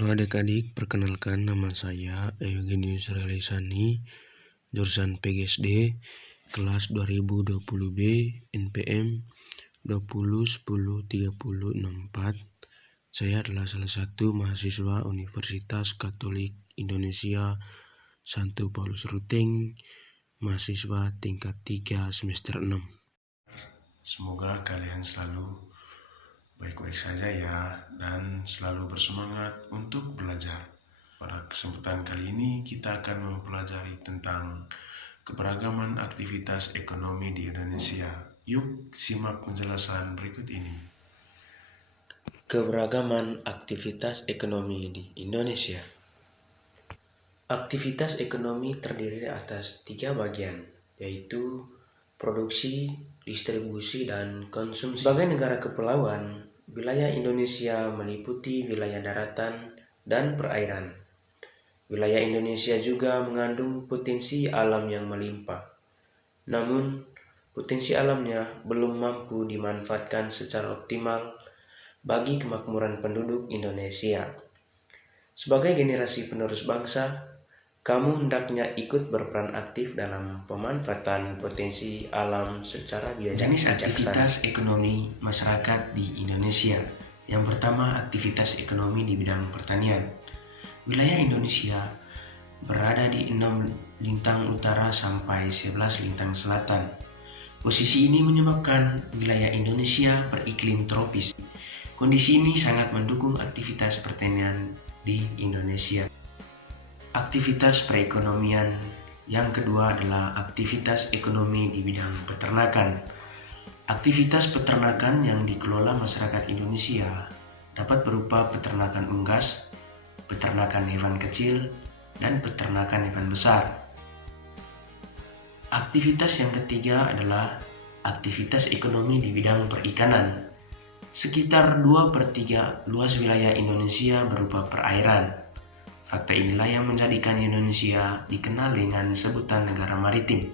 Halo adik-adik, perkenalkan nama saya Eugenius Realisani, jurusan PGSD, kelas 2020B, NPM 20101034. Saya adalah salah satu mahasiswa Universitas Katolik Indonesia Santo Paulus Ruteng, mahasiswa tingkat 3 semester 6. Semoga kalian selalu baik-baik saja ya, dan selalu bersemangat untuk belajar. Pada kesempatan kali ini kita akan mempelajari tentang keberagaman aktivitas ekonomi di Indonesia. Yuk simak penjelasan berikut ini. Keberagaman aktivitas ekonomi di Indonesia. Aktivitas ekonomi terdiri atas 3 bagian, yaitu produksi, distribusi, dan konsumsi. Sebagai negara kepulauan, wilayah Indonesia meliputi wilayah daratan dan perairan. Wilayah Indonesia juga mengandung potensi alam yang melimpah. Namun, potensi alamnya belum mampu dimanfaatkan secara optimal bagi kemakmuran penduduk Indonesia. Sebagai generasi penerus bangsa, kamu hendaknya ikut berperan aktif dalam pemanfaatan potensi alam secara bijaksana. Jenis aktivitas ekonomi masyarakat di Indonesia. Yang pertama, aktivitas ekonomi di bidang pertanian. Wilayah Indonesia berada di 6 lintang utara sampai 11 lintang selatan. Posisi ini menyebabkan wilayah Indonesia beriklim tropis. Kondisi ini sangat mendukung aktivitas pertanian di Indonesia. Aktivitas perekonomian yang kedua adalah aktivitas ekonomi di bidang peternakan. Aktivitas peternakan yang dikelola masyarakat Indonesia dapat berupa peternakan unggas, peternakan hewan kecil, dan peternakan hewan besar. Aktivitas yang ketiga adalah aktivitas ekonomi di bidang perikanan. Sekitar 2/3 luas wilayah Indonesia berupa perairan. Fakta inilah yang menjadikan Indonesia dikenal dengan sebutan negara maritim.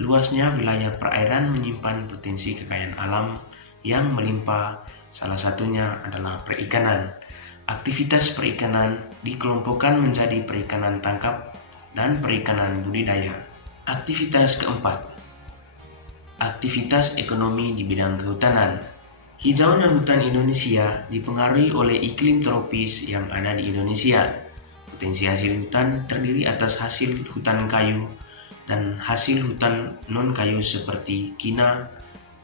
Luasnya wilayah perairan menyimpan potensi kekayaan alam yang melimpah, salah satunya adalah perikanan. Aktivitas perikanan dikelompokkan menjadi perikanan tangkap dan perikanan budidaya. Aktivitas keempat, aktivitas ekonomi di bidang kehutanan. Hijaunya hutan Indonesia dipengaruhi oleh iklim tropis yang ada di Indonesia. Potensi hasil hutan terdiri atas hasil hutan kayu dan hasil hutan non-kayu seperti kina,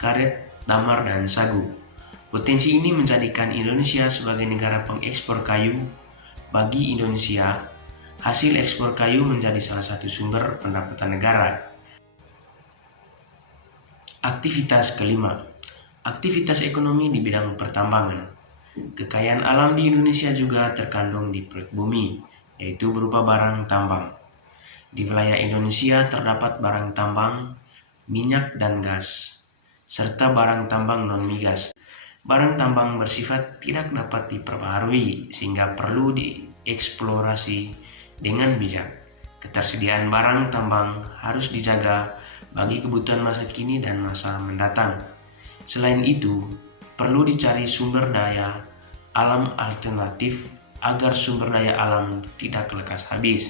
karet, tamar, dan sagu. Potensi ini menjadikan Indonesia sebagai negara pengekspor kayu. Bagi Indonesia, hasil ekspor kayu menjadi salah satu sumber pendapatan negara. Aktivitas kelima, aktivitas ekonomi di bidang pertambangan. Kekayaan alam di Indonesia juga terkandung di perut bumi, yaitu berupa barang tambang. Di wilayah Indonesia terdapat barang tambang, minyak dan gas, serta barang tambang non-migas. Barang tambang bersifat tidak dapat diperbaharui sehingga perlu dieksplorasi dengan bijak. Ketersediaan barang tambang harus dijaga bagi kebutuhan masa kini dan masa mendatang. Selain itu, perlu dicari sumber daya alam alternatif agar sumber daya alam tidak lekas habis.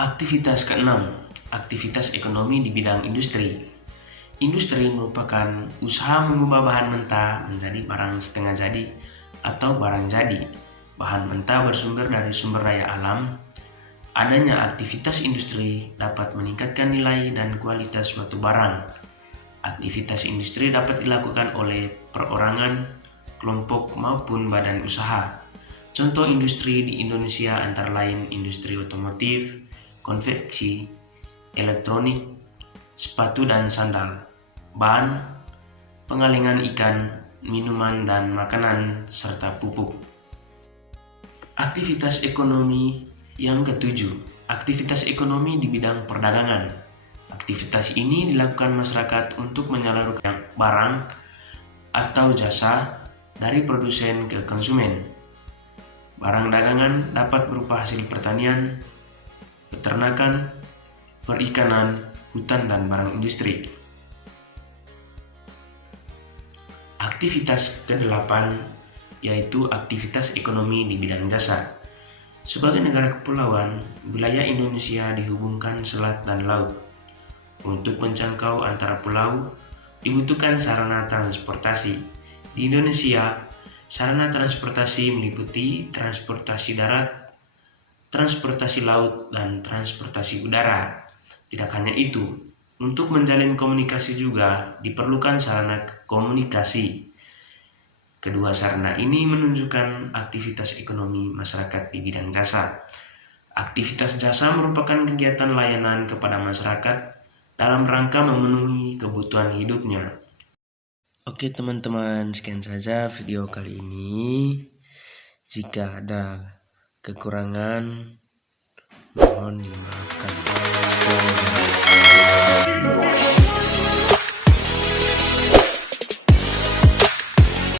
Aktivitas keenam, aktivitas ekonomi di bidang industri. Industri merupakan usaha mengubah bahan mentah menjadi barang setengah jadi atau barang jadi. Bahan mentah bersumber dari sumber daya alam. Adanya aktivitas industri dapat meningkatkan nilai dan kualitas suatu barang. Aktivitas industri dapat dilakukan oleh perorangan, kelompok maupun badan usaha. Contoh industri di Indonesia antara lain industri otomotif, konveksi, elektronik, sepatu dan sandal, ban, pengalengan ikan, minuman dan makanan, serta pupuk. Aktivitas ekonomi yang ketujuh, aktivitas ekonomi di bidang perdagangan. Aktivitas ini dilakukan masyarakat untuk menyalurkan barang atau jasa dari produsen ke konsumen. Barang dagangan dapat berupa hasil pertanian, peternakan, perikanan, hutan, dan barang industri. Aktivitas ke-8, yaitu aktivitas ekonomi di bidang jasa. Sebagai negara kepulauan, wilayah Indonesia dihubungkan selat dan laut. Untuk menjangkau antara pulau, dibutuhkan sarana transportasi. Di Indonesia, sarana transportasi meliputi transportasi darat, transportasi laut, dan transportasi udara. Tidak hanya itu, untuk menjalin komunikasi juga diperlukan sarana komunikasi. Kedua sarana ini menunjukkan aktivitas ekonomi masyarakat di bidang jasa. Aktivitas jasa merupakan kegiatan layanan kepada masyarakat dalam rangka memenuhi kebutuhan hidupnya. Oke teman-teman, sekian saja video kali ini. Jika ada kekurangan, mohon dimaafkan.